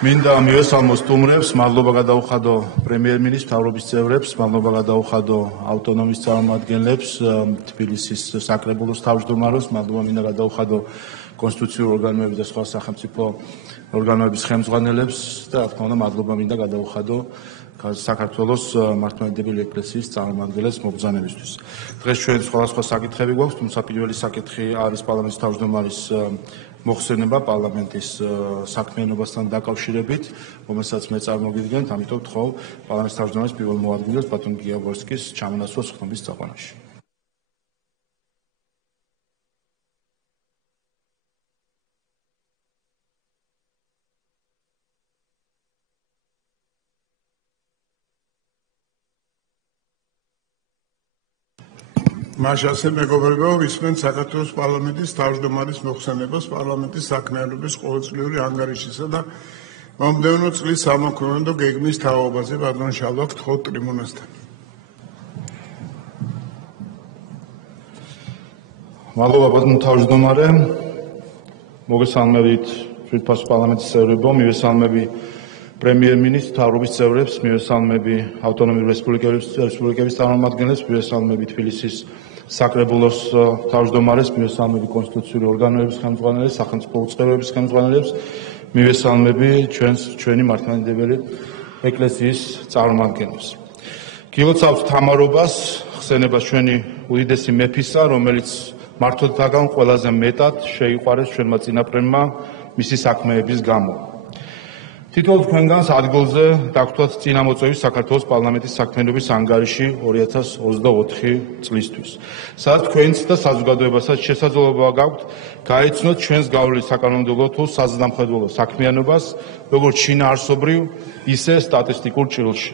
მინდა მივესალმო სტუმრებს, მადლობა გადაუხადო პრემიერ-მინისტრს, მთავრობის წევრებს, მადლობა გადაუხადო ავტონომიის წარმომადგენლებს, თბილისის საკრებულოს თავმჯდომარეს, მადლობა მინდა გადაუხადო კონსტიტუციური ორგანოების და სხვა სახელმწიფო ორგანოების ხელმძღვანელებს და რა თქმა უნდა მადლობა მინდა გადაუხადო საქართველოს მართლმადიდებელი ეკლესიის წარმომადგენლებს მობრძანებისთვის. დღეს ჩვენ სხვადასხვა საკითხები გვაქვს, თუმცა პირველი საკითხი არის პარლამენტის თავმჯდომარის მოხსენება პარლამენტის საქმიანობასთან დაკავშირებით, რომელსაც მე წარმოგიდგენთ, ამიტომ ვთხოვ პარლამენტის თავმჯდომარის პირველ მოადგილეს ბატონ გიაბორსკის ჩამონაცვლას ხმობის წაყვანაში. მაშასე მეგობრებო, ვისმენთ საქართველოს პარლამენტის თავმჯდომარის მოხსენებას პარლამენტის საქმიანობის ყოველწლიური ანგარიშისა და მომდევნო წლის სამოქმედო გეგმის თაობაზე. ბატონ შალვა, გთხოვთ ტრიბუნასთან. მადლობა ბატონ თავმჯდომარე. მოგესალმებით თვითფასო პარლამენტის წევრებო, მივესალმები პრემიერ-მინისტრს, მთავრობის წევრებს, მივესალმები ავტონომიური რესპუბლიკების წარმომადგენლებს, მივესალმები თბილისის საკრებულოს თავმჯდომარეს, მივესალმები კონსტიტუციური ორგანოების ხელმძღვანელებს, სახელმწიფო უწყებების ხელმძღვანელებს, მივესალმები ჩვენი მართლმადიდებელი ეკლესიის წარმომადგენლებს. გილოცავთ თამარობას, ხსენებას ჩვენი უდიდესი მეფისა, რომელიც მართლთაგან ყველაზე მეტად შეიყვარეს ჩვენმა წინაპრებმა მისი საქმეების გამო. თითოეულ თქვენგანს ადგილზე დაგვთვალთ წინამოწვევის საქართველოს პარლამენტის საქმიანობის ანგარიში 2024 წლისთვის. სადაც თქვენც და საზოგადოებასაც შესაძლებლობა გაქვთ გაეცნოთ ჩვენს გავლილი საკანონმდებლო თუ საზრდამხედველო საქმიანობას, როგორც შინაარსობრივ, ისე სტატისტიკურ ჭრილში.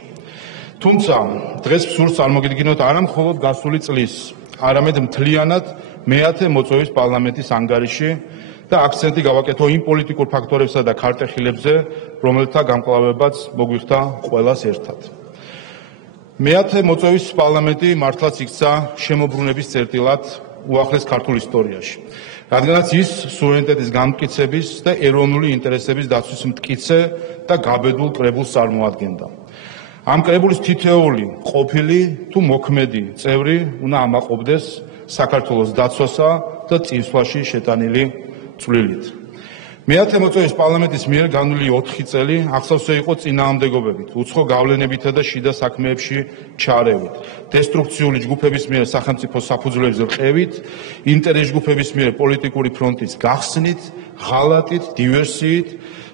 თუმცა დღეს სურს წარმოგიდგინოთ არა მხოლოდ გასული წლის, არამედ მთლიანად მეათე მოწვევის პარლამენტის ანგარიში და აქცენტი გავაკეთო იმ პოლიტიკურ ფაქტორებსა და ქარტეხილებზე, რომელთა გამკლავებაც მოგვიხდა ყველას ერთად. მეათე მოწვევის პარლამენტი მართლაც იქცა შემოbrunების წერტილად უახლეს ქართულ ისტორიაში, რადგანაც ის სუვერენიტეტის განმტკიცების და ეროვნული ინტერესების დაცვის მტკიცე და გაბედულ კრებულს წარმოადგენდა. ამ კრებულის თითოეული ყოფილი თუ მოქმედი წევრი უნდა ამაყობდეს საქართველოს დაცვასა და წინსვლაში შეტანილი წვლილით. მეათე მოწვევის პარლამენტის მიერ განვლილი 4 წელი ახსოვსე იყო წინააღმდეგობებით, უცხო გავლენებითა და შიდა საქმეებში ჩარევით, დესტრუქციული ჯგუფების მიერ სახელმწიფო საფუძვლებზე რყევით, ინტერეს ჯგუფების მიერ პოლიტიკური ფრონტის გახსნით, ღალატით, დივერსიით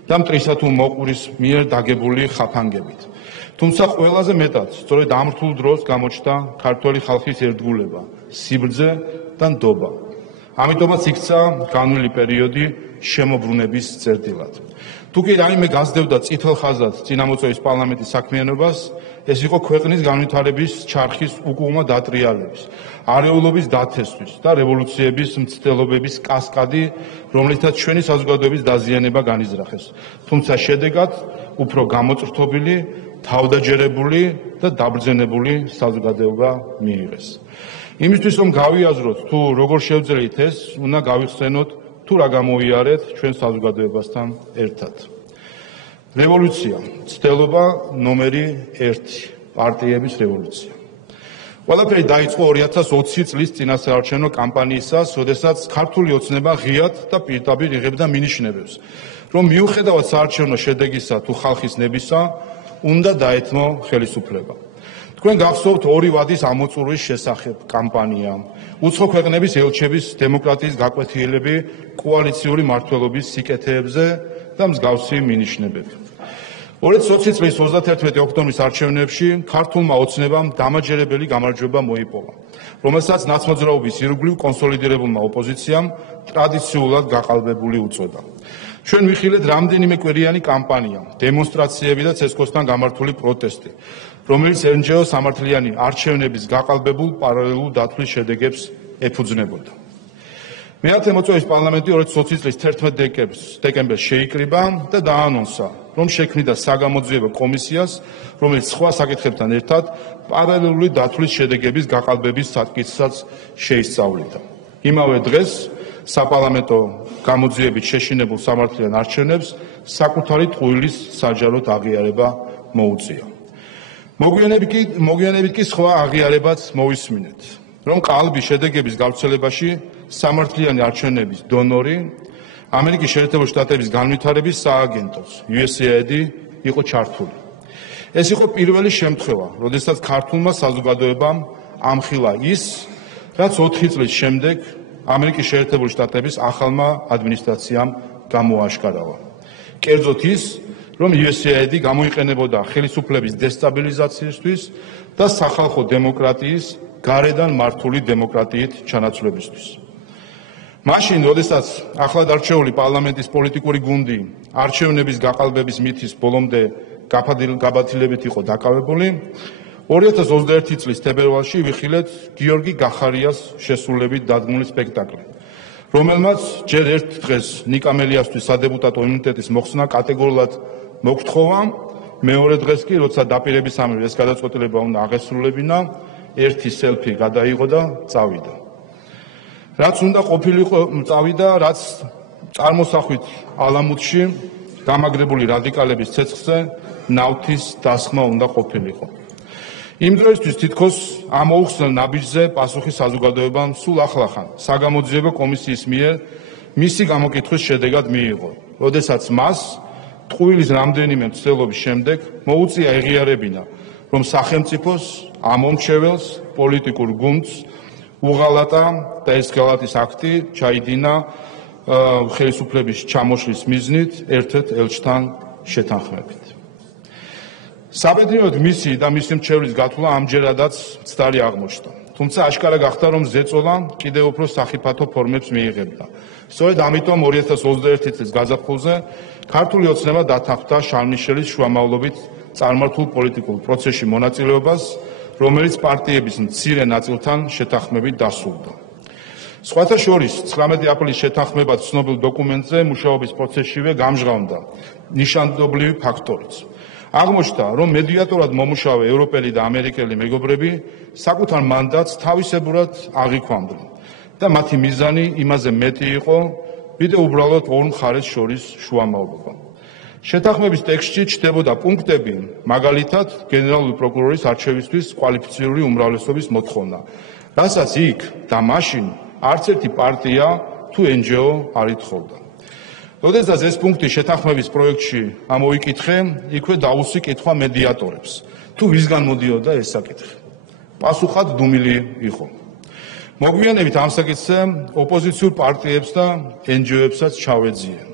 და მტრისა თუ მოყურის მიერ დაგებული ხაფანგებით. თუმცა ყველაზე მეტად სწორედ ამ რთულ დროს გამოჩნდა ქართველი ხალხის ერთგულება, სიბრძე და ნდობა. ამიტომაც იქცა განვლილი პერიოდი შემოbrunების წერტილად. თუ კი რაიმე გასდევდა წითელ ხაზად წინამოწვევის პარლამენტის საქმიანობას, ეს იყო ქვეყნის განვითარების ჩარხის უკუღმა დატრიალების, არეულობის დათესვის და რევოლუციების მცდელობების კასკადი, რომლითაც ჩვენი საზოგადოების დაზიანება განიზრახეს. თუმცა შედეგად უფრო გამოწრთობილი, თავდაჯერებული და დაბრძენებული საზოგადოება მიიღეს. იმისთვის რომ გავიაზროთ თუ როგორ შევძლებთ ეს, უნდა გავიხსენოთ თუ რა გამოიარეთ ჩვენ საზოგადოებასთან ერთად. რევოლუცია, მცდელობა ნომერი 1, პარტიების რევოლუცია. ყველაფერი დაიწყო 2020 წლის წინასაარჩევნო კამპანიისას, როდესაც ქართული ოცნება ღიად და პირდაპირ იღებდა მინიშნებებს, რომ მიუხედავად საარჩევნო შედეგისა თუ ხალხის ნებისა, უნდა დაეთმო ხელისუფლება. თქვენ გახსოვთ 2 ვადის ამოწურვის შესახებ კამპანია, უცხო ქვეყნების ელჩების დემოკრატიის გაკვეთილები კოალიციური მმართველობის სიკეთეებზე და მსგავსი მინიშნებები. 2020 წლის 31 ოქტომბრის არჩევნებში ქართულმა ოცნებამ დამაჯერებელი გამარჯვება მოიპოვა, რომელსაც ნაცმოძრაობის ირგვლივ კონსოლიდირებულმა ოპოზიციამ ტრადიციულად გაყალბებული უწოდა. ჩვენ ვიხილეთ რამდენიმე კვირიანი კამპანია, დემონსტრაციები და ცესკოსთან გამართული პროტესტი, რომელიც NGO სამართლიანი არჩევნების გაყალბებულ პარალელურ დათვლის შედეგებს ეფუძნებოდა. მეათე მოწვევის პარლამენტი 2020 წლის 11 დეკემბერს შეიკრიბა და დაანონსა, რომ შექმნიდა საგამოძიებო კომისიას, რომელიც სხვა საკითხებთან ერთად პარალელური დათვლის შედეგების გაყალბების საკითხსაც შეისწავლიდა. იმავე დღეს საპარლამენტო გამოძიებით შეშინებულ სამართლიან არჩევნებს საკუთარი ტყუილის საჯაროდ აღიარება მოუწია. მოგვიანებით კი სხვა აღიარებაც მოვისმინეთ, რომ ყალბი შედეგების გავრცელებაში სამართლიანი არჩევნების დონორი ამერიკის შეერთებული შტატების განვითარების სააგენტოს USAID იყო ჩართული. ეს იყო პირველი შემთხვევა, როდესაც ქართულმა საზოგადოებამ ამხილა ის, რაც 4 წლის შემდეგ ამერიკის შეერთებული შტატების ახალმა ადმინისტრაციამ გამოაშკარავა. კერძოდ ის, რომ USAID გამოიყენებოდა ხელისუფლების დესტაბილიზაციისთვის და სახალხო დემოკრატიის გარედან მართული დემოკრატიით ჩანაცვლებისთვის. მაშინ, როდესაც ახლად არჩეული პარლამენტის პოლიტიკური გუნდი არჩევნების გაყალბების მითის ბოლომდე გაბათილებით იყო დაკავებული, 2021 წლის თებერვალში ვიხილეთ გიორგი გახარიას შესრულებით დადგმული სპექტაკლი, რომელმაც ჯერ ერთ დღეს ნიკა მელიასთვის სადეპუტატო იმუნიტეტის მოხსნა კატეგორიულად მოგთხოვა, მეორე დღეს კი, როცა დაპირებისამებრ ეს გადაწყვეტილება უნდა აღესრულებინა, ერთი სელფი გადაიღო და წავიდა. რაც უნდა ყოფილიყო წავიდა, რაც წარმოსახვით ალამუთში გამაგრებული რადიკალების ცეცხლზე ნავთის დასხმა უნდა ყოფილიყო. იმ დროისთვის თითქოს ამ მოუხსნელ ნაბიჯზე პასუხი საზოგადოებამ სულ ახლახან საგამოძიებო კომისიის მიერ მისი გამოკითხვის შედეგად მიიღო, როდესაც მას ტყუილის რამდენიმე მცდელობის შემდეგ მოუწია ეღიარებინა, რომ სახელმწიფოს ამომრჩეველს პოლიტიკურ გუნდს უღალატა და ეს გალატის აქტი ჩაიდინა ხელისუფლების ჩამოშლის მიზნით ერთ-ერთ ელჩთან შეთანხმებით. საბედნიეროდ მისი და მისი მრჩევლის გათვლა ამჯერადაც მცდარი აღმოჩნდა. თუმცა აშკარა გახდა, რომ ზეწოლა კიდევ უფრო სახიფათო ფორმებს მიიღებდა. სწორედ ამიტომ 2021 წლის გაზაფხულზე ქართული ოცნება დათანხმდა შარლ-მიშელის შუამავლობით წარმართულ პოლიტიკურ პროცესში მონაწილეობას, რომელიც პარტიების მცირე ნაწილთან შეთანხმებით დასრულდა. სხვათა შორის 19 აპრილის შეთანხმებად ცნობილ დოკუმენტზე მუშაობის პროცესშივე გამჟღავნდა ნიშანდობლივი ფაქტორიც. აღმოჩნდა, რომ მედიატორად მომუშავე ევროპელი და ამერიკელი მეგობრები საკუთარ მანდატს თავისებურად აღიქვამდნენ და მათი მიზანი იმაზე მეტი იყო, ვიდრე უბრალოდ ორ მხარეს შორის შუამავლობა. შეთანხმების ტექსტში ჩნდებოდა პუნქტები, მაგალითად, გენერალური პროკურორის არჩევისთვის კვალიფიციური უმრავლესობის მოთხოვნა, რასაც იქ და მაშინ არც ერთი პარტია თუ NGO არ ითხოვდა. როდესაც ეს პუნქტი შეთანხმების პროექტში ამოიკითხე, იქვე დაუსვი კითხვა მედიატორებს, თუ ვისგან მოდიოდა ეს საკითხი. პასუხად დუმილი იყო. მოგვიანებით ამ საკითხზე ოპოზიციურ პარტიებს და NGO-ებსაც ჩავეძიენ.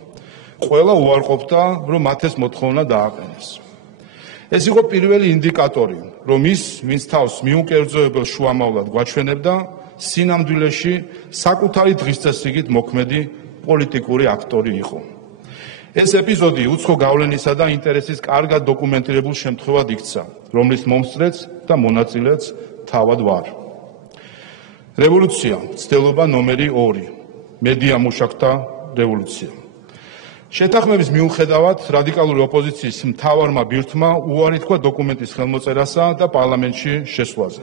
ყველა უარყოფდა, რომ მათ ეს მოთხოვნა დააყენეს. ეს იყო პირველი ინდიკატორი, რომ ის, ვინც თავს მიუკერძოებელ შუამავლად გვაჩვენებდა, სინამდვილეში საკუთარი დღისწესრიგით მოქმედი პოლიტიკური აქტორი იყო. ეს ეპიზოდი უცხო გავლენისა და ინტერესის კარგად დოკუმენტირებულ შემთხვევად იქცა, რომლის მომსწრეც და მონაწილეც თავად ვარ. რევოლუცია, ცდელობა ნომერი 2, მედია მუშაკთა რევოლუცია. შეთანხმების მიუხედავად რადიკალური ოპოზიციის მთავარმა ბირთმა უარი თქვა დოკუმენტის ხელმოწერასა და პარლამენტში შესვლაზე.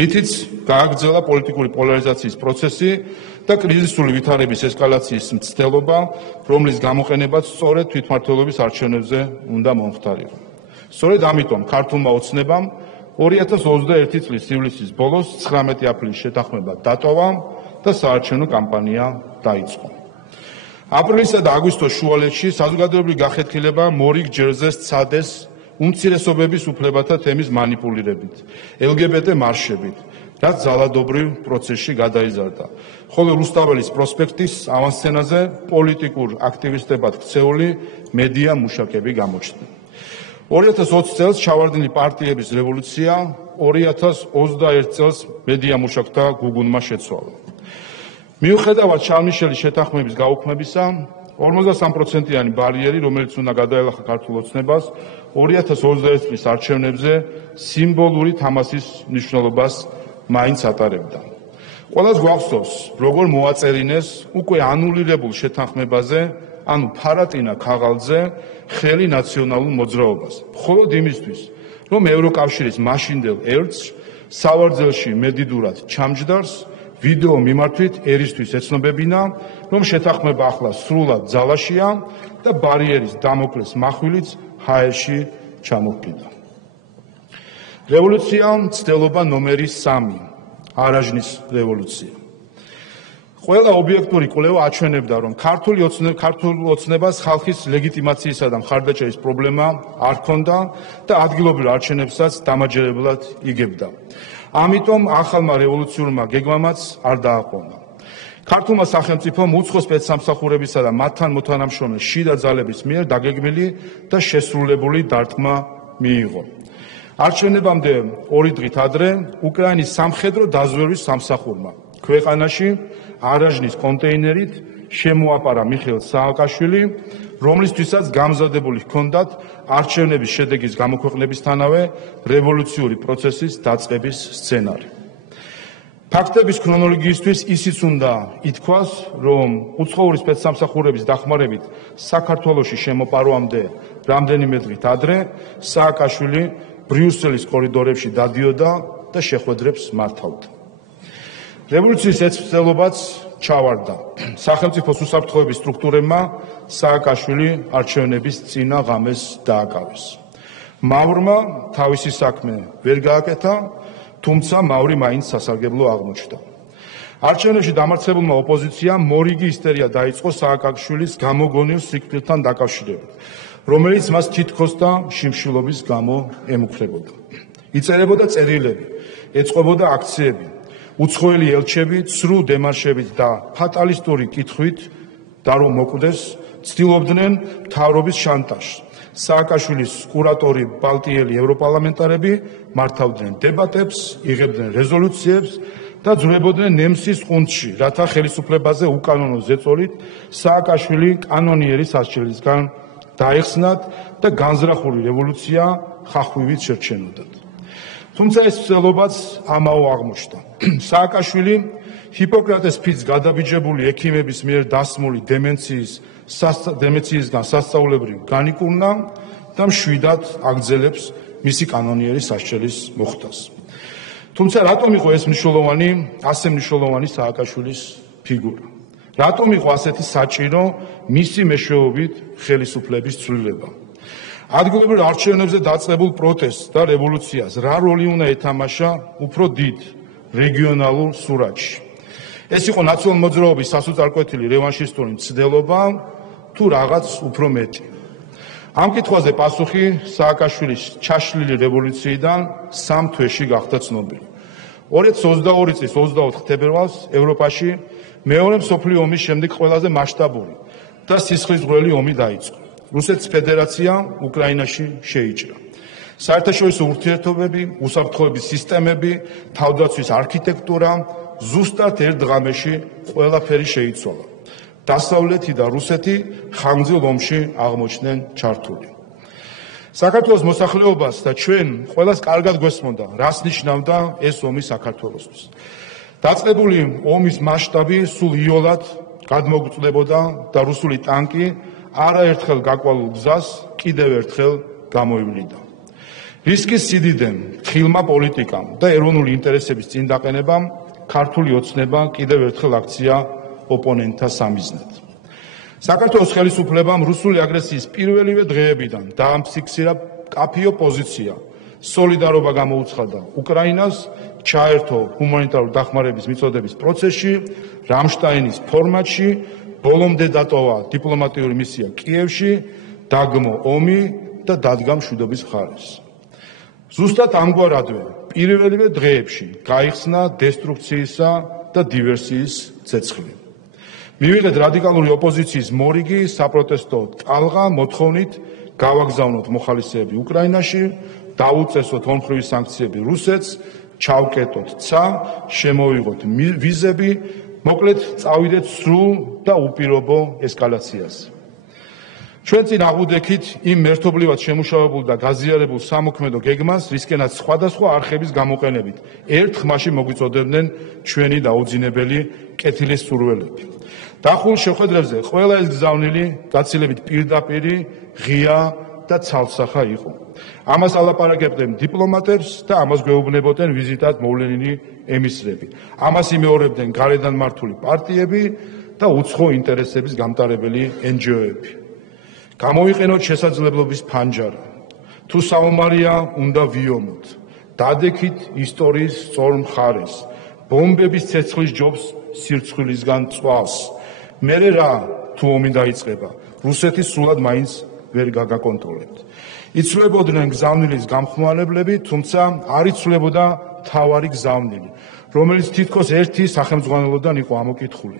მითიც გააგრძელა პოლიტიკური პოლარიზაციის პროცესი და კრიზისული ვითარების ესკალაციის მცდელობა, რომლის გამოყენებაც სწორედ თვითმმართველობის არჩევნებზე უნდა მომხდარიყო. სწორედ ამიტომ ქართულმა ოცნებამ 2021 წლის ივლისის ბოლოს 19 აპრილის შეთანხმება დატოვა და საარჩევნო კამპანია დაიწყო. აპრილისა და აგვისტოს შუალედში საზოგადოებრივი გახეთქილება მორიგ ჯერზე სცადეს უმცირესობების უფლებათა თემის მანიპულირებით, LGBT მარშებით, რაც ძალადობრივ პროცესში გადაიზარდა. ხოლო რუსთაველის პროსპექტის ავანსცენაზე პოლიტიკურ აქტივისტებად ქცეული მედია მუშაკები გამოჩნდნენ. 2020 წელს ჩავარდნილი პარტიების რევოლუცია 2021 წელს მედია მუშაკთა გუგუნმა შეცვალა. მიუხედავად შარლ-მიშელის შეთანხმების გაუქმებისა, 53%-იანი ბარიერი, რომელიც უნდა გადაელახა ქართულ ოცნებას, 2021 წლის არჩევნებზე სიმბოლური თამასის მნიშვნელობას მაინც ატარებდა. ყველას გვახსოვს, როგორ მოაწერინეს უკვე ანულირებულ შეთანხმებაზე, ანუ ფარატინა ქაღალდზე, ხელი ნაციონალურ მოძრაობას. მხოლოდ იმისთვის, რომ ევროკავშირის მაშინდელ ერთს სავარძელში მედიდურად ჩამჯდარს ვიდეო მიმართვით ერისთვის ეცნობებინა, რომ შეთანხმება ახლა სრულად ძალაშია და ბარიერის დამოკლეს מחვილიც ჰაერში ჩამოჰკიდა. რევოლუცია მცდელობა ნომერი 3, არაჟნის რევოლუცია. ყველა ობიექტური კვლევა აჩვენებდა, რომ ქართულ ოცნებას ხალხის ლეგიტიმაციისა და მხარდაჭერის პრობლემა არ ჰქონდა და ადგილობრივ არჩევნებსაც დამაჯერებლად იგებდა. ამიტომ ახალმა რევოლუციურმა გეგმამაც არ დააყოვნა. ქართულმა სახელმწიფომ უცხო სპეცსამსახურებისა და მათთან მოთანამშრომელ შიდა ძალების მიერ დაგეგმილი და შესრულებული დარტყმა მიიღო. არჩევნებამდე 2 დღით ადრე უკრაინის სამხედრო დაზვერვის სამსახურმა ქვეყანაში არაჟნის კონტეინერით შემოაპარა მიხეილ სააკაშვილი, რომლისთვისაც გამზადებული ჰქონდათ არჩევნების შედეგის გამოქვეყნებისთანავე რევოლუციური პროცესის დაწყების სცენარი. ფაქტების ქრონოლოგიისთვის ისიც უნდა ითქვას, რომ უცხოური სპეცსამსახურების დახმარებით საქართველოში შემოპარვამდე რამდენიმე დღით ადრე სააკაშვილი ბრიუსელის კორიდორებში დადიოდა და შეხვედრებს მართავდა. რევოლუციის ეცვლილობაც ჩავარდა. სახელმწიფოს უსაფრთხოების სტრუქტურებმა სააკაშვილი არჩევნების წინა ღამეს დააკავეს. მავრმა თავისი საქმე ვერ გააკეთა, თუმცა მავრი მაინც სასარგებლო აღმოჩნდა. არჩევნებში დამარცხებულმა ოპოზიციამ მორიგი ისტერია დაიწყო სააკაშვილის გამოგონილ სიკვდილთან დაკავშირებით, რომელიც მას თითქოს და შიმშილობის გამო ემუქრებოდა. იწერებოდა წერილები, ეწყობოდა აქციები, უცხოელი ელჩები ცრუ დემარშებით და ფატალისტური კითხვით და რომ მოკვდეს, ცდილობდნენ მთავრობის შანტაჟს. სააკაშვილის კურატორი ბალტიელი ევროპარლამენტარები მართავდნენ დებატებს, იღებდნენ რეზოლუციებს და ძვრებოდნენ ნემსის ყუნწში, რათა ხელისუფლებაზე უკანონო ზეწოლით სააკაშვილი კანონიერის ასჯელისგან დაეხსნათ და განზრახული რევოლუცია ხახვივით შერჩენოდათ. თუმცა ეს ცდილობაც ამაო აღმოჩნდა. სააკაშვილი ჰიპოკრატეს ფიცს გადაბიჯებული ექიმების მიერ დასმული დემენციისგან სასწაულებრივ განიკურნა და მშვიდად აგრძელებს მისი კანონიერი სასჯელის მოხდას. თუმცა რატომ იყო ეს ასე მნიშვნელოვანი სააკაშვილის ფიგურა? რატომ იყო ასეთი საჭირო მისი მეშვეობით ხელისუფლების ცვლილება? ადგილობრივ არჩევნებზე დაწყებულ პროტესტს და რევოლუციას რა როლი უნდა ეთამაშა უფრო დიდ რეგიონალურ სურათში? ეს იყო ნაციონალ მოძრაობის სასოწარკვეთილი რევანშისტური მცდელობა თუ რაღაც უფრო მეტი? ამ კითხვაზე პასუხი სააკაშვილის ჩაშლილი რევოლუციიდან 3 თვეში გახდა ცნობილი. 2022 წლის 24 თებერვალს ევროპაში მეორე მსოფლიო ომის შემდეგ ყველაზე მასშტაბური და სისხლისღვრელი ომი დაიწყო. რუსეთის ფედერაცია უკრაინაში შეიჭრა. საერთაშორისო ურთიერთობები, უსაფრთხოების სისტემები, თავდაცვის არქიტექტურა ზუსტად ერთ დღამში ყველაფერი შეიცვალა. დასავლეთი და რუსეთი ხანგრძლივ ომში აღმოჩნდნენ ჩართული. საქართველოს მოსახლეობას და ჩვენ ყველას კარგად გვესმოდა, რას ნიშნავდა ეს ომი საქართველოსთვის. დაწყებული ომის მასშტაბი სულ იოლად გადმოგვწდებოდა და რუსული ტანკი არაერთხელ გაკვალულ გზას კიდევ ერთხელ გამოივლიდა. რისკის სიდიდემ, თხილმა პოლიტიკამ და ეროვნული ინტერესების წინ დაყენებამ ქართული ოცნება კიდევ ერთხელ აქცია ოპონენტთა სამიზნედ. საქართველოს ხელისუფლებამ რუსული აგრესიის პირველივე დღეებიდან დაამფიქსირა კაფიო პოზიცია, სოლიდარობა გამოუცხადა უკრაინას, ჩაერთო ჰუმანიტარული დახმარების მიწოდების პროცესში, რამშტაინის ფორმატში, ბოლომდე დატოვა დიპლომატიური მისია კიევში, დაგმო ომი და დადგა მშვიდობის მხარეს. ზუსტად ამგვარადვე პირველივე დღეებში გაიხსნა დესტრუქციისა და დივერსიის ცეცხლი. მივიღეთ რადიკალური ოპოზიციის მორიგი საპროტესტო ტალღა მოთხოვნით გავაგზავნოთ მოხალისეები უკრაინაში, დაუწესოთ ორმხრივი სანქციები რუსეთს, ჩავკეტოთ ცა, შემოვიღოთ ვიზები, მოკლედ წავიდეთ სრულ და უპირობო ესკალაციაზე. ჩვენ წინ აღვუდექით იმ მერთობლივად შემუშავებულ და გაზიარებულ სამოქმედო გეგმას, რისკენაც სხვადასხვა არხების გამოყენებით ერთ ხმაში მოგვიწოდებდნენ ჩვენი დაუძინებელი კეთილის სურველები. დახულ შეხვედრებზე ყველა ეს გზავნილი გაცილებით პირდაპირი, ღია და ცალსახა იყო. ამას ალაპარაკებდნენ დიპლომატებს და ამას გვეუბნებოდნენ ვიზიტად მოვლენილი ემისრები. ამას იმეორებდნენ გარედან მართული პარტიები და უცხო ინტერესების გამტარებელი NGO-ები. გამოვიყენოთ შესაძლებლობის ფანჯარა. თუ საომარია, უნდა ვიომოთ. დადექით ისტორიის სწორ მხარეს. ბომბების ცეცხლის ჯობს სირცხვილისგან წვალს. მერე რა თუ ომი დაიწყება, რუსეთი სრულად მაინც ვერ გაგაკონტროლებთ. იცვლებოდნენ გზავნილის გამხმარებლები, თუმცა არ იცვლებოდა მთავარი გზავნილი, რომელიც თითქოს ერთი სახელმძღვანელოდან იყო ამოკითხული.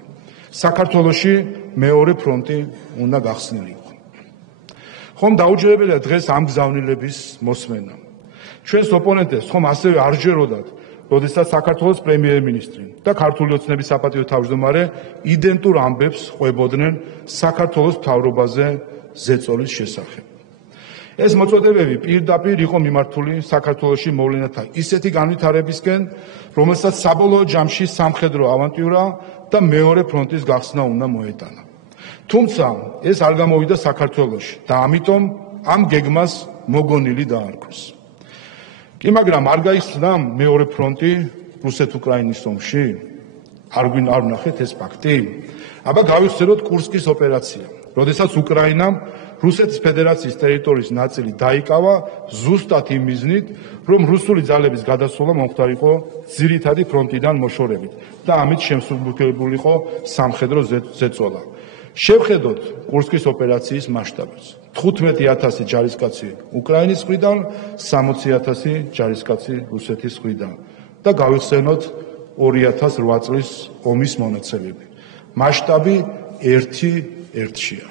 საქართველოში მეორე ფრონტი უნდა გახსნილიყო. ხომ დაუჯერებელია დღეს ამ გზავნილების მოსმენა. ჩვენს ოპონენტებს ხომ ასევე არ ჯეროდათ, როდესაც საქართველოს პრემიერ-მინისტრი და ქართული ოცნების საპატიო თავმჯდომარე იდენტურ ამბებს ყვებოდნენ საქართველოს მთავრობაზე ზეწოლის შესახებ. ეს მოწოდებები პირდაპირ იყო მიმართული საქართველოში მოვლენათა ისეთი განვითარებისკენ, რომელსაც საბოლოო ჯამში სამხედრო ავანტიურა და მეორე ფრონტის გახსნა უნდა მოეტანა. თუმცა ეს არ გამოვიდა საქართველოში და ამიტომ ამ გეგმას მოგონილი დაარქვეს. კი, მაგრამ არ გაიხსნა მეორე ფრონტი რუსეთ-უკრაინის ომში? არ ვნახეთ ეს ფაქტი? აბა გავიხსენოთ კურსკის ოპერაცია, როდესაც უკრაინამ რუსეთის ფედერაციის ტერიტორიის ნაწილი დაიკავა ზუსტად იმ მიზნით, რომ რუსული ძალების გადასვლა მომხდარიყო ძირითადი ფრონტიდან მოშორებით და ამით შემსუბუქებულიყო სამხედრო ზეწოლა. შევხედოთ კურსკის ოპერაციის მასშტაბს. 15,000 ჯარისკაცი უკრაინის მხრიდან, 60,000 ჯარისკაცი რუსეთის მხრიდან და გავიხსენოთ 2008 წლის ომის მონაცემები. მასშტაბი 1:1-ია.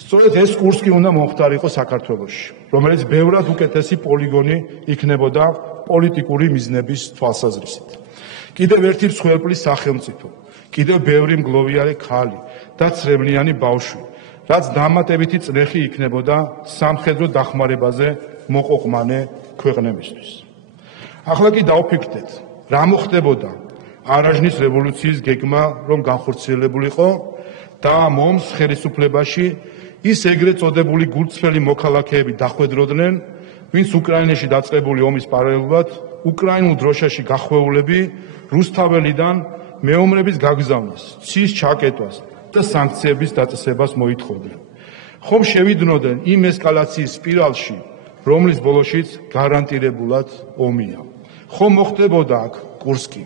სწორედ ეს კურსკი უნდა მომხდარიყო საქართველოში, რომელიც ბევრად უკეთესი პოლიგონი იქნებოდა პოლიტიკური მიზნების თვალსაზრისით. კიდევ ერთი მსხვერპლის სახელმწიფო, კიდევ ბევრი მგლოვიარე ქალი და წრემლიანი ბავშვი, რაც დამატებითი წნეხი იქნებოდა სამხედრო დახმარებაზე მოყოყმანე ქვეყნებისთვის. ახლა კი დავფიქრდეთ, რა მოხდებოდა არაჟნის რევოლუციის გეგმა რომ განხორციელებულიყო და მომს ხელისუფლებაში ის ეგრეთ წოდებული გულწრფელი მოქალაქეები დახვედროდნენ, ვინც უკრაინაში დაწყებული ომის პარალელურად უკრაინულ დროშაში გახვეულები რუსთაველიდან მეომრების გაგზავნას, ცის ჩაკეტვას და სანქციების დაწესებას მოითხოვდნენ. ხომ შევიდნოდნენ იმ ესკალაციის სპირალში, რომლის ბოლოშიც გარანტირებულად ომია. ხომ მოხდებოდა აქ კურსკი,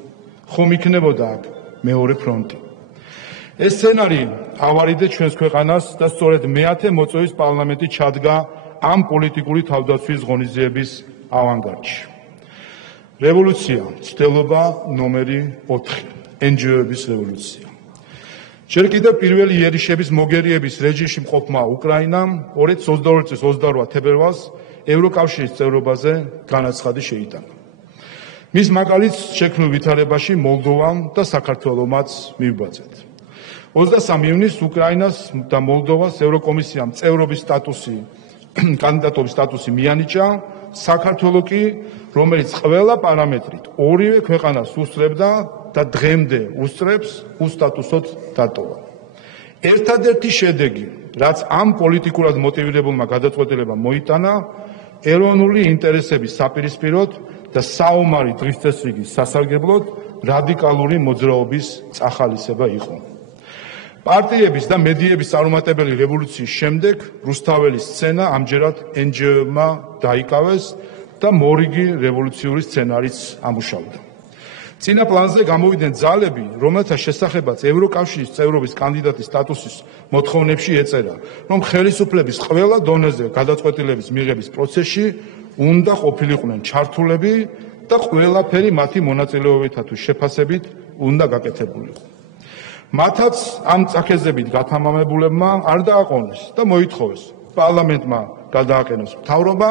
ხომ იქნებოდა აქ მეორე ფრონტი. ეს სცენარი ავარიდე ჩვენს ქვეყანას და სწორედ მე-10 მოწვევის პარლამენტი ჩადგა ამ პოლიტიკური თავდაცვის ღონისძიების ავანგარდში. რევოლუცია, მცდელობა ნომერი 4, NGO-ების რევოლუცია. ჯერ კიდევ პირველი იერიშების მოგერიების რეჟიმში მყოფმა უკრაინამ 2022 წლის 28 თებერვალს ევროკავშირის წევრობაზე განაცხადი შეიტანა. მის მაგალითს შექმნილ ვითარებაში მოლდოვამ და საქართველომაც მივბაძეთ. 23 ივნისს უკრაინას და მოლდოვას ევროკომისიამ წევრობის სტატუსი, კანდიდატობის სტატუსი მიანიჭა, საქართველო კი, რომელიც ყველა პარამეტრით ორივე ქვეყანას უსწრებდა და დღემდე უსწრებს, უსტატუსოდ დატოვა. ერთადერთი შედეგი, რაც ამ პოლიტიკურად მოტივირებულმა გადაწყვეტილებამ მოიტანა, ეროვნული ინტერესების საპირისპიროდ და საომარი დღის წესრიგის სასარგებლოდ რადიკალური მოძრაობის წახალისება იყო. პარტიების და მედიების წარუმატებელი რევოლუციის შემდეგ რუსთაველის სცენა ამჯერად NGO-მა დაიკავეს და მორიგი რევოლუციური სცენარიც ამუშავდა. წინა პლანზე გამოვიდნენ ძალები, რომელთა შესახებაც ევროკავშირის წევრობის კანდიდატის სტატუსის მოთხოვნებში ეწერა, რომ ხელისუფლების ყველა დონეზე გადაწყვეტილების მიღების პროცესში უნდა ყოფილიყვნენ ჩართულები და ყველაფერი მათი მონაწილეობითა თუ შეფასებით უნდა გაკეთებულიყო. მათაც ამ წახეზებით გათამამებულებმა არ დააყოვნეს და მოითხოვეს პარლამენტმა გადააყენოს მთავრობა,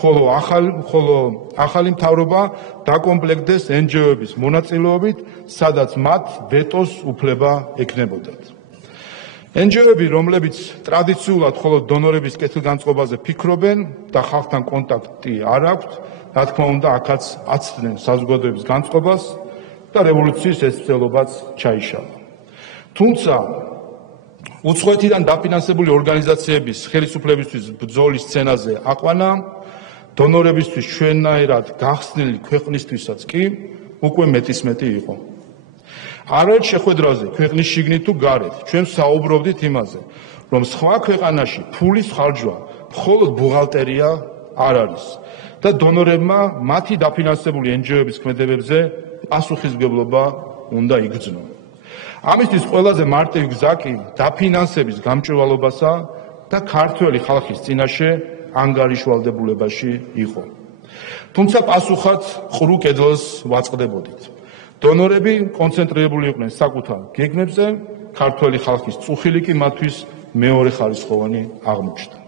ხოლო ახალი მთავრობა დაკომპლექტდეს NGO-ების მონაწილეობით, სადაც მათ ვეტოს უფლება ექნებოდათ. NGO-ები, რომლებიც ტრადიციულად მხოლოდ დონორების კეთილგანწყობაზე ფიქრობენ და ხალხთან კონტაქტი არ აქვთ, რა თქმა უნდა, აქაც აცდნენ საზოგადოების განწყობას და რევოლუციის ეს მცდელობაც ჩაიშალა. თუმცა უცხოეთიდან დაფინანსებული ორგანიზაციების ხელისუფლებისთვის ბრძოლის სცენაზე აყვანა, დონორებისთვის ჩვენნაირად გახსნილი ქვეყნისთვისაც კი უკვე მეტისმეტი იყო. არაერთ შეხვედრაზე ქვეყნის შიგნით თუ გარეთ ჩვენ საუბრობდით იმაზე, რომ სხვა ქვეყანაში ფულის ხარჯვა მხოლოდ ბუღალტერია არ არის და დონორებმა მათი დაფინანსებული NGO-ების ქმედებებზე პასუხისმგებლობა უნდა იგრძნონ. ამისთვის ყველაზე მარტივი გზა კი დაფინანსების გამჭვირვალობასა და ქართველი ხალხის წინაშე ანგარიშვალდებულებაში იყო. თუმცა პასუხად ყრუ კედელს ვაწყდებოდით. დონორები კონცენტრირებული იყვნენ საკუთარ გეგმებზე, ქართველი ხალხის წუხილი კი მათთვის მეორე ხარისხოვანი აღმოჩნდა.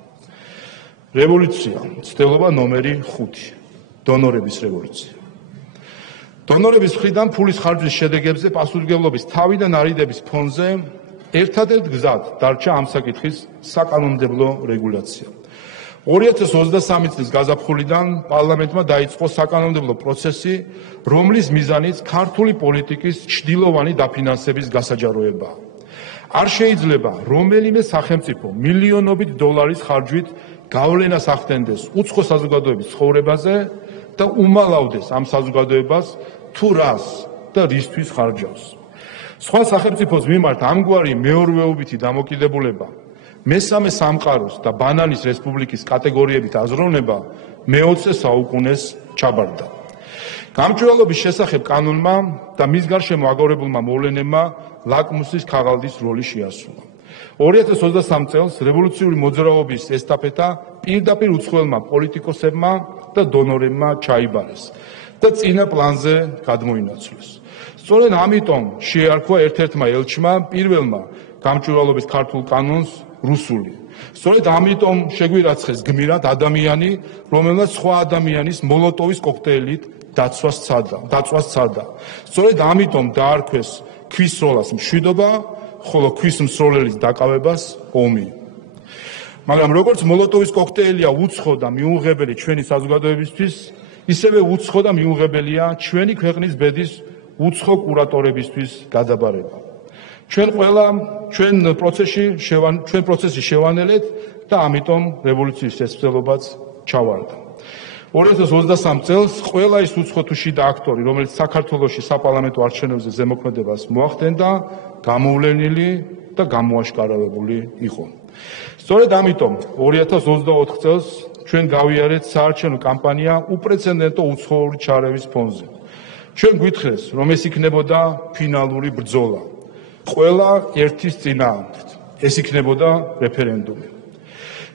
რევოლუცია, ცდელობა ნომერი 5, დონორების რევოლუცია. დონორების მხრიდან ფულის ხარჯვის შედეგებზე პასუხისმგებლობის თავიდან არიდების ფონზე ერთადერთ გზად დარჩა ამ საკითხის საკანონმდებლო რეგულაცია. 2023 წლის გაზაფხულიდან პარლამენტმა დაიწყო საკანონმდებლო პროცესი, რომლის მიზანიც ქართული პოლიტიკის ჩრდილოვანი დაფინანსების გასაჯაროებაა. არ შეიძლება რომელიმე სახელმწიფო მილიონობით დოლარის ხარჯვით გავლენას ახდენდეს უცხო საზოგადოების ცხოვრებაზე და უმალავდეს ამ საზოგადოებას თუ რას და რისთვის ხარჯავს. სხვა სახელმწიფოს მიმართ ამგვარი მეორეობითი დამოკიდებულება, მესამე სამყაროს და ბანანის რესპუბლიკის კატეგორიებით აზროვნება მე-20 საუკუნეს ჩაბარდა. გამჭვირვალობის შესახებ კანონმა და მის გარშემო აგორებულმა მოვლენებმა ლაკმუსის ქაღალდის როლი შეასრულა. 2023 წელს რევოლუციური მოძრაობის ესტაფეტა პირდაპირ უცხოელმა პოლიტიკოსებმა და დონორებმა ჩაიბარეს და წინა პლანზე გადმოინაცვლეს. სწორედ ამიტომ შეარქვა ერთ-ერთმა ელჩმა პირველმა გამჭვირვალობის ქართულ კანონს რუსული. სწორედ ამიტომ შეგვირაცხეს გმირად ადამიანი, რომელმაც სხვა ადამიანის მოლოტოვის კოქტეილით დაწვას სცადა. სწორედ ამიტომ დაარქვეს ქვის სროლას მშვიდობა, ხოლო ქვის მსროლელის დაკავებას ომი. მაგრამ როგორც მოლოტოვის კოქტეილია უცხო და მიუღებელი ჩვენი საზოგადოებისთვის, ისევე უცხო და მიუღებელია ჩვენი ქვეყნის ბედის უცხო კურატორებისთვის გადაბარება. ჩვენ პროცესში შევანელეთ და ამიტომ რევოლუციის შესაძლებლობაც ჩავარდა. 2023 წელს ყველა ის უცხო თუ შიდა აქტორი, რომელიც საქართველოში საპარლამენტო არჩევნებზე ზემოქმედებას მოახდენდა, გამოვლენილი და გამოაშკარავებული იყო. სწორედ ამიტომ 2024 წელს ჩვენ გავიარეთ საარჩევნო კამპანია უპრეცედენტო უცხოური ჩარევის ფონზე. ჩვენ გვითხრეს, რომ ეს იქნებოდა ფინალური ბრძოლა. ყველა ერთის წინააღმდეგ. ეს იქნებოდა რეფერენდუმი.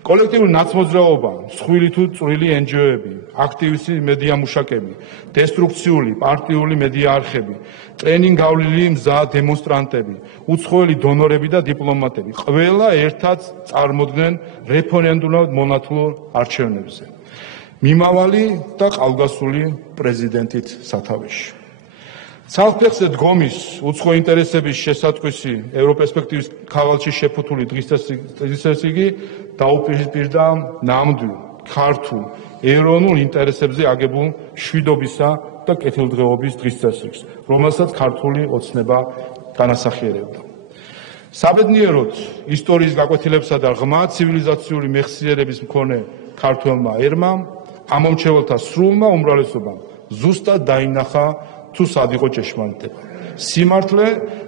კოლექტიური ნაცმოძრაობა, მსხვილი თუ წვრილი NGO-ები, აქტივისტი მედია მუშაკები, დესტრუქციული პარტიული მედია არხები, ტრენინგ-გავლილი მზა დემონსტრანტები, უცხოელი დონორები და დიპლომატები, ყველა ერთად წარმოდგნენ რეფერენდუმად მონათლულ არჩევნებზე. მიმავალი და ყალგასული პრეზიდენტით სათავეში. ცალფეხზე დგომის უცხო ინტერესების შესატყვისი ევროპერსპექტივის ქაღალდში შეფუთული დღესასწაული დაუპირისპირდა ნამდვილ ქართულ ეროვნულ ინტერესებზე აგებულ მშვიდობისა და კეთილდღეობის დღესასწაულს, რომელსაც ქართული ოცნება განასახიერებდა. საბედნიეროდ ისტორიის გაკვეთილებსა და ღრმა ცივილიზაციური მეხსიერების მქონე ქართველმა ერმა ამომრჩეველთა სრულმა უმრავლესობამ ზუსტად დაინახა თუ სად იყო ჭეშმარიტება, სიმართლე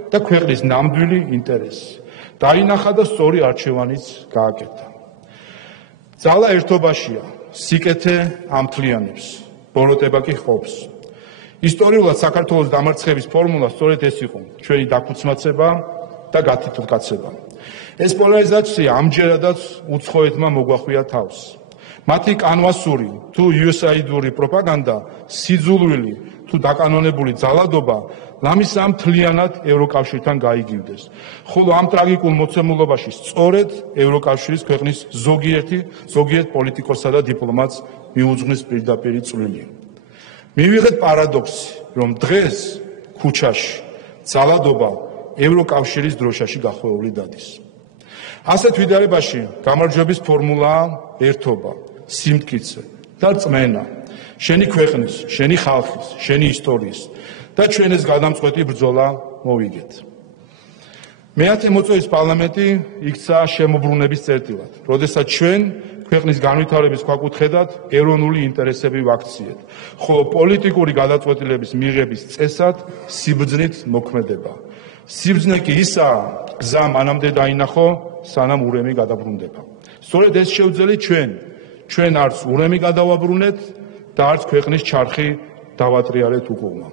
და ქვეყნის ნამდვილი ინტერესი. დაინახა და სწორი არჩევანიც გააკეთა. ძალა ერთობაშია, სიკეთე ამთლიანებს, ბოროტება კი ხობს. ისტორიულად საქართველოს დამარცხების ფორმულა სწორედ ეს იყო, ჩვენი დაქუცმაცება და გათვითმკაცება. ეს პოლარიზაცია ამჯერადაც უცხოეთმა მოგვახვია თავს. მათი კანვასური თუ USAID-ური პროპაგანდა, სიძულვილი თუ დაკანონებული ძალადობა ლამისამ მთლიანად ევროკავშირთან გაიგივდეს. ხოლო ამ ტრაგიკულ მოცემულობაში სწორედ ევროკავშირის ქვეყნის ზოგიერთ პოლიტიკოსსა და დიპლომატს მიუძღვნის პირდაპირი წვლილი. მივიღეთ პარადოქსი, რომ დღეს ქუჩაში ძალადობა ევროკავშირის დროშაში გახვეული დადის. ასეთ ვიდარებაში გამარჯვების ფორმულაა ერთობა, სიმტკიცე და რწმენა. შენი ქვეყნის, შენი ხალხის, შენი ისტორიის და ჩვენს გადამწყვეტი ბრძოლა მოვიგეთ. მე-10 მოწვევის პარლამენტი იქცა შემოbrunების წერტილად, როდესაც ჩვენ ქვეყნის განვითარების ქვაკუთხედად ეროვნული ინტერესები ვაქციეთ, ხოლო პოლიტიკური გადაწყვეტილების მიღების წესად სიბრძნით მოქმედება. სიბრძნე კი ისაა, გზა მანამდე დაინახო, სანამ ურემი გადაბრუნდება. სწორედ ეს შევძელით ჩვენ არც ურემი გადავაბრუნეთ და არც ქვეყნის ჩარხი დავატრიალეთ უკუღმა.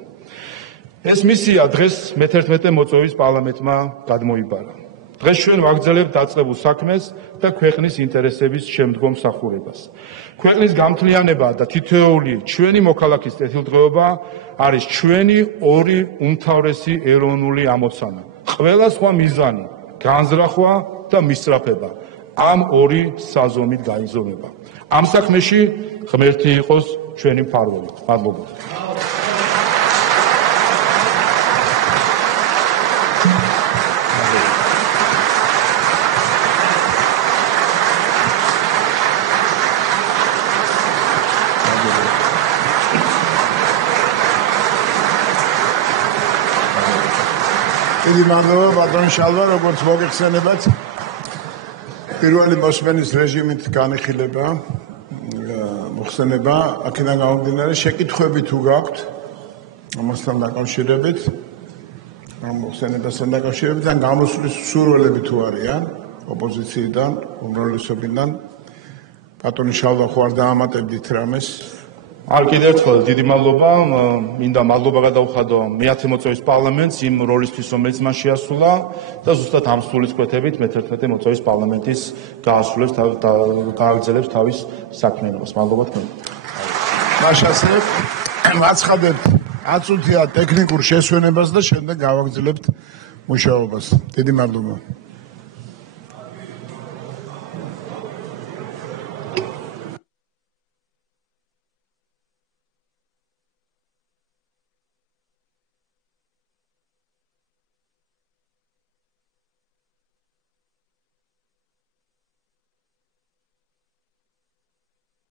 ეს მისია დღეს მე-11 მოწვევის პარლამენტმა გადმოიბარა. დღეს ჩვენ ვაგრძელებთ დაწყებულ საქმეს და ქვეყნის ინტერესების შემდგომ მსახურებას. ქვეყნის გამთლიანება და თითოეული ჩვენი მოქალაქის კეთილდღეობა არის ჩვენი ორი უმთავრესი ეროვნული ამოცანა. ყველა სხვა მიზანი, განზრახვა და მისწრაფება ამ ორი საზომით გაიზომება. ამ საქმეში ღმერთი იყოს ჩვენი მფარველი. მადლობა. დიდი მადლობა ბატონ შალვა, როგორც მოგეხსენებათ, პირველი მოსმენის რეჟიმით განიხილება, მოხსენება, აქედან გამომდინარე შეკითხვები თუ გაქვთ ამასთან დაკავშირებით, ამ მოხსენებასთან დაკავშირებით, ან გამოსვლის სურვილები თუ არიან ოპოზიციიდან, უმრავლესობიდან, ბატონი შალვა ხო არ დაამატებდით რამეს? არ კიდევ ერთხელ დიდი მადლობა, მინდა მადლობა გადავხადო მე-10 მოწვევის პარლამენტს იმ როლისთვის, რომელიც მან შეასრულა და ზუსტად ამ სულისკვეთებით მე-11 მოწვევის პარლამენტის გააგრძელებს თავის საქმიანობას. მადლობა თქვენ. მაშასე მაცხადებთ 10 წუთია ტექნიკურ შესვენებას და შემდეგ გავაგრძელებთ მუშაობას. დიდი მადლობა.